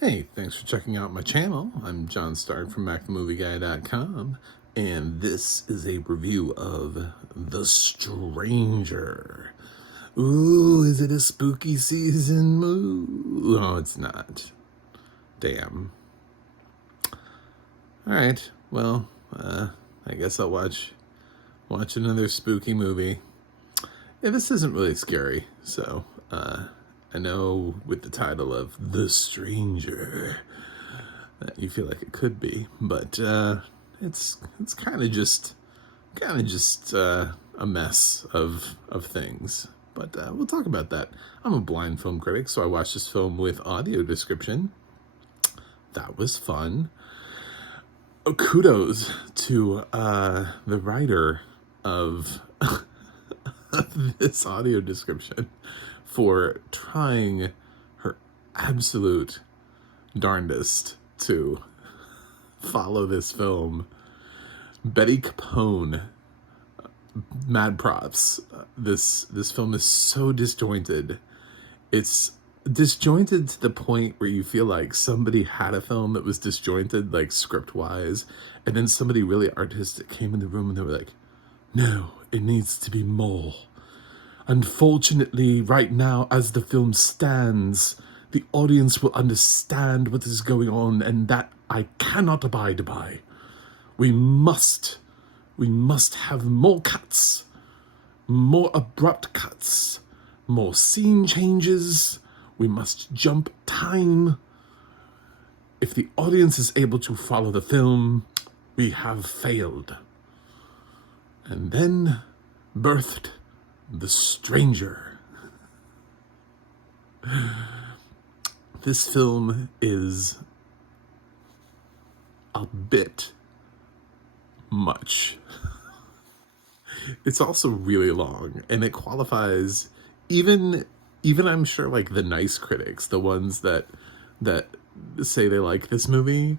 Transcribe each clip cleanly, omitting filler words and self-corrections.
Hey, thanks for checking out my channel. I'm John Stark from MacTheMovieGuy.com, and this is a review of The Stranger. Ooh, is it a spooky season? Ooh, oh, it's not. Damn. Alright, well, I guess I'll watch another spooky movie. Yeah, this isn't really scary, so, I know with the title of The Stranger, you feel like it could be, but it's kind of just a mess of things. But we'll talk about that. I'm a blind film critic, so I watched this film with audio description. That was fun. Kudos to the writer of this audio description for trying her absolute darndest to follow this film. Betty Capone, mad props. This film is so disjointed. It's disjointed to the point where you feel like somebody had a film that was disjointed, like script-wise, and then somebody really artistic came in the room and they were like, no, it needs to be more. Unfortunately, right now, as the film stands, the audience will understand what is going on, and that I cannot abide by. We must have more cuts, more abrupt cuts, more scene changes. We must jump time. If the audience is able to follow the film, we have failed. And then birthed The Stranger. This film is a bit much. It's also really long, and it qualifies even I'm sure like the nice critics, the ones that say they like this movie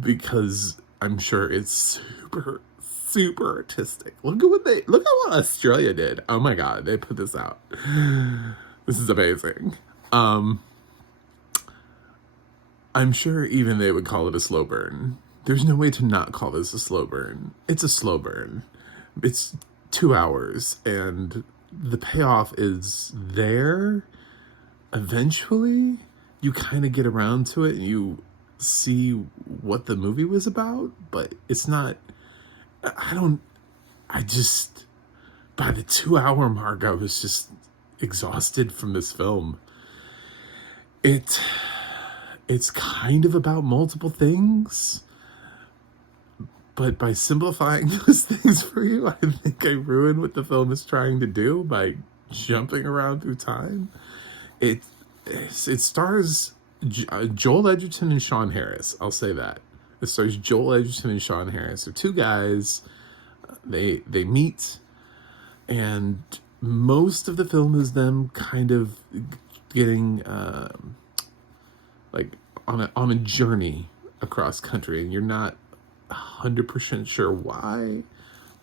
because I'm sure it's super artistic. Look at what Australia did. Oh my god, they put this out. This is amazing. I'm sure even they would call it a slow burn. There's no way to not call this a slow burn. It's a slow burn. It's 2 hours, and the payoff is there. Eventually, you kind of get around to it, and you see what the movie was about, but it's not... by the 2 hour mark, I was just exhausted from this film. It's kind of about multiple things, but by simplifying those things for you, I think I ruined what the film is trying to do by jumping around through time. It stars Joel Edgerton and Sean Harris. I'll say that. It stars Joel Edgerton and Sean Harris. They're two guys. They meet, and most of the film is them kind of getting like on a journey across country, and you're not 100% sure why,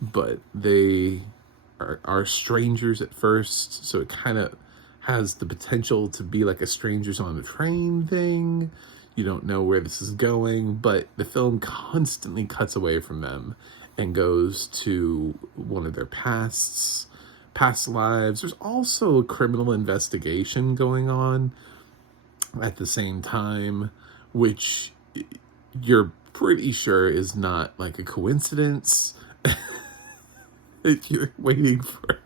but they are strangers at first, so it kind of has the potential to be like a strangers on the train thing. You don't know where this is going, but the film constantly cuts away from them and goes to one of their past lives. There's also a criminal investigation going on at the same time, which you're pretty sure is not like a coincidence. You're waiting for...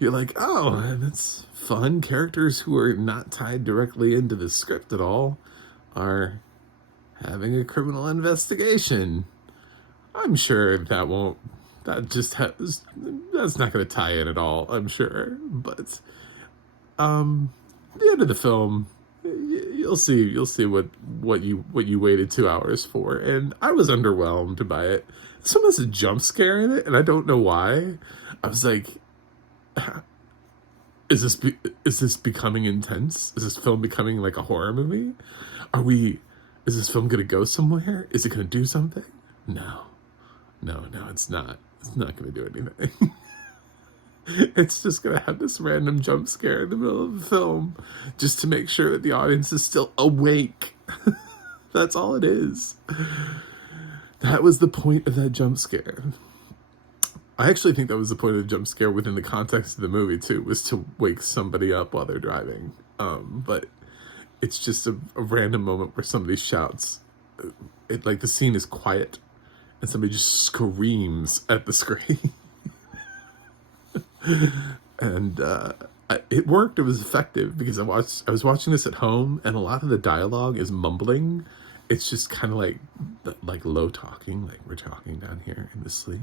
You're like, oh, that's fun. Characters who are not tied directly into the script at all are having a criminal investigation. I'm sure that's not going to tie in at all, I'm sure. But the end of the film, you'll see what you waited 2 hours for, and I was underwhelmed by it. Someone has a jump scare in it, and I don't know why. I was like, is this becoming intense? Is this film becoming like a horror movie? Is this film gonna go somewhere? Is it gonna do something? No, it's not. It's not gonna do anything. It's just gonna have this random jump scare in the middle of the film just to make sure that the audience is still awake. That's all it is. That was the point of that jump scare. I actually think that was the point of the jump scare within the context of the movie too, was to wake somebody up while they're driving. But it's just a random moment where somebody shouts. Like the scene is quiet and somebody just screams at the screen. And it worked. It was effective because I was watching this at home, and a lot of the dialogue is mumbling. It's just kind of like low talking, like we're talking down here in the sleep,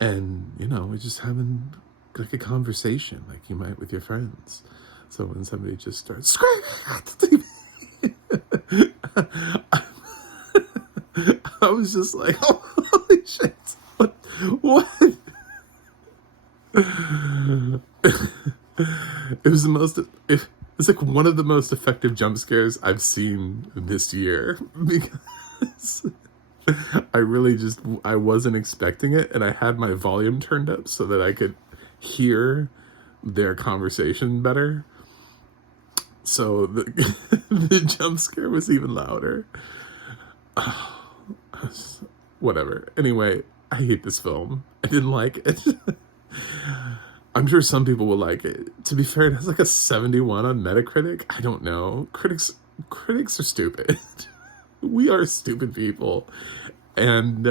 and we're just having like a conversation, like you might with your friends. So when somebody just starts screaming at the TV, I was just like, oh, holy shit! What? It was it's like one of the most effective jump scares I've seen this year, because I wasn't expecting it, and I had my volume turned up so that I could hear their conversation better. So the jump scare was even louder. Whatever. Anyway, I hate this film. I didn't like it. I'm sure some people will like it. To be fair, it has like a 71 on Metacritic. I don't know. Critics are stupid. We are stupid people. And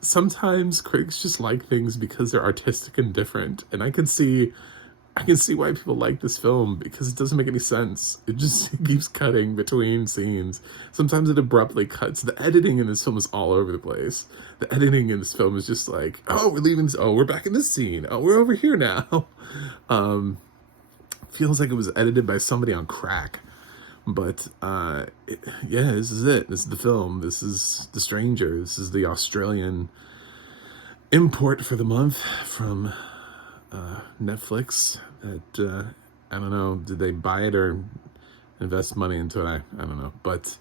sometimes critics just like things because they're artistic and different. And I can see why people like this film, because it doesn't make any sense. It just keeps cutting between scenes. Sometimes it abruptly cuts. The editing in this film is all over the place. The editing in this film is just like, oh, we're leaving this. Oh, we're back in this scene. Oh, we're over here now. Feels like it was edited by somebody on crack. But yeah, this is it. This is the film. This is The Stranger. This is the Australian import for the month from Netflix. That I don't know, did they buy it or invest money into it? I don't know, but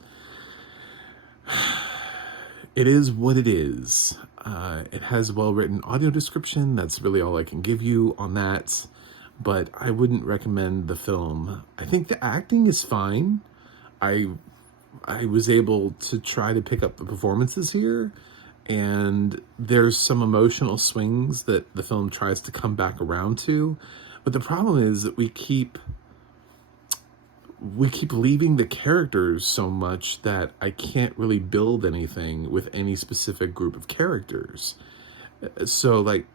it is what it is. It has a well-written audio description. That's really all I can give you on that, but I wouldn't recommend the film. I think the acting is fine. I was able to try to pick up the performances here, and there's some emotional swings that the film tries to come back around to. But the problem is that we keep leaving the characters so much that I can't really build anything with any specific group of characters. So, like,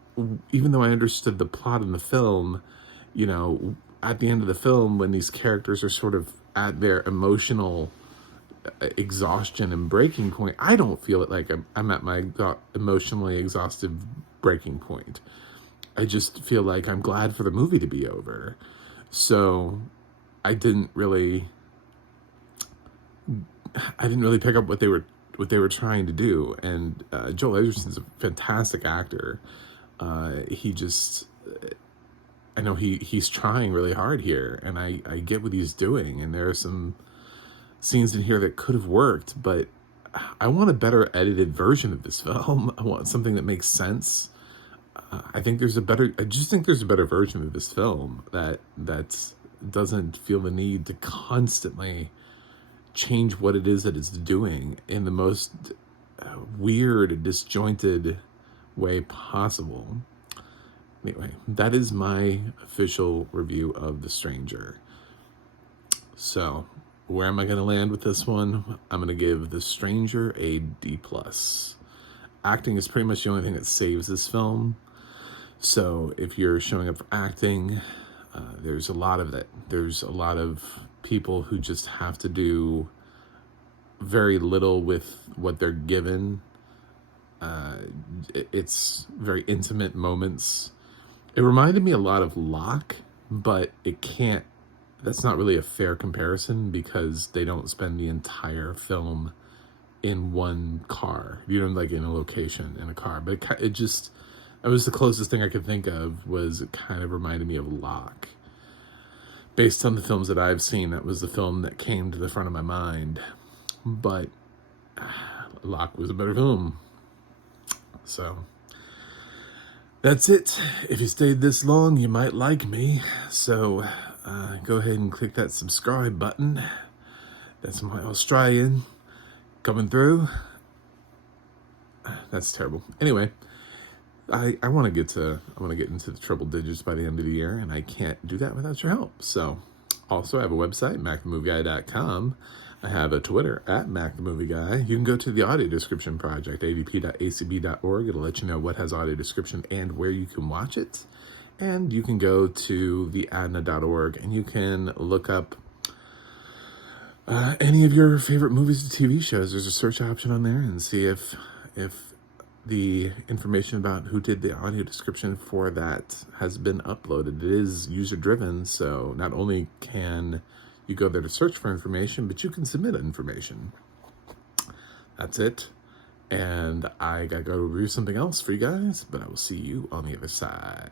even though I understood the plot in the film, at the end of the film, when these characters are sort of at their emotional exhaustion and breaking point, I don't feel it like I'm at my emotionally exhausted breaking point. I just feel like I'm glad for the movie to be over. So I didn't really pick up what they were trying to do. And Joel Edgerton's a fantastic actor. I know he's trying really hard here, and I get what he's doing. And there are some scenes in here that could have worked, but I want a better edited version of this film. I want something that makes sense. I just think there's a better version of this film that doesn't feel the need to constantly change what it is that it's doing in the most weird, disjointed way possible. Anyway, that is my official review of The Stranger. So, where am I going to land with this one? I'm going to give The Stranger a D+. Acting is pretty much the only thing that saves this film. So if you're showing up for acting, there's a lot of that. There's a lot of people who just have to do very little with what they're given. It's very intimate moments. It reminded me a lot of Locke, but that's not really a fair comparison because they don't spend the entire film in one car, like in a location in a car. But it was the closest thing I could think of. Was it kind of reminded me of Locke. Based on the films that I've seen, that was the film that came to the front of my mind. But Locke was a better film. So That's it. If you stayed this long, you might like me. So go ahead and click that subscribe button. That's my Australian coming through. That's terrible. Anyway, I want to get into the triple digits by the end of the year, and I can't do that without your help. So, also I have a website, macthemovieguy.com. I have a Twitter at macthemovieguy. You can go to the audio description project, adp.acb.org. It'll let you know what has audio description and where you can watch it. And you can go to theadna.org and you can look up any of your favorite movies and TV shows. There's a search option on there, and see if the information about who did the audio description for that has been uploaded. It is user driven, so not only can you go there to search for information, but you can submit information. That's it. And I gotta go review something else for you guys, but I will see you on the other side.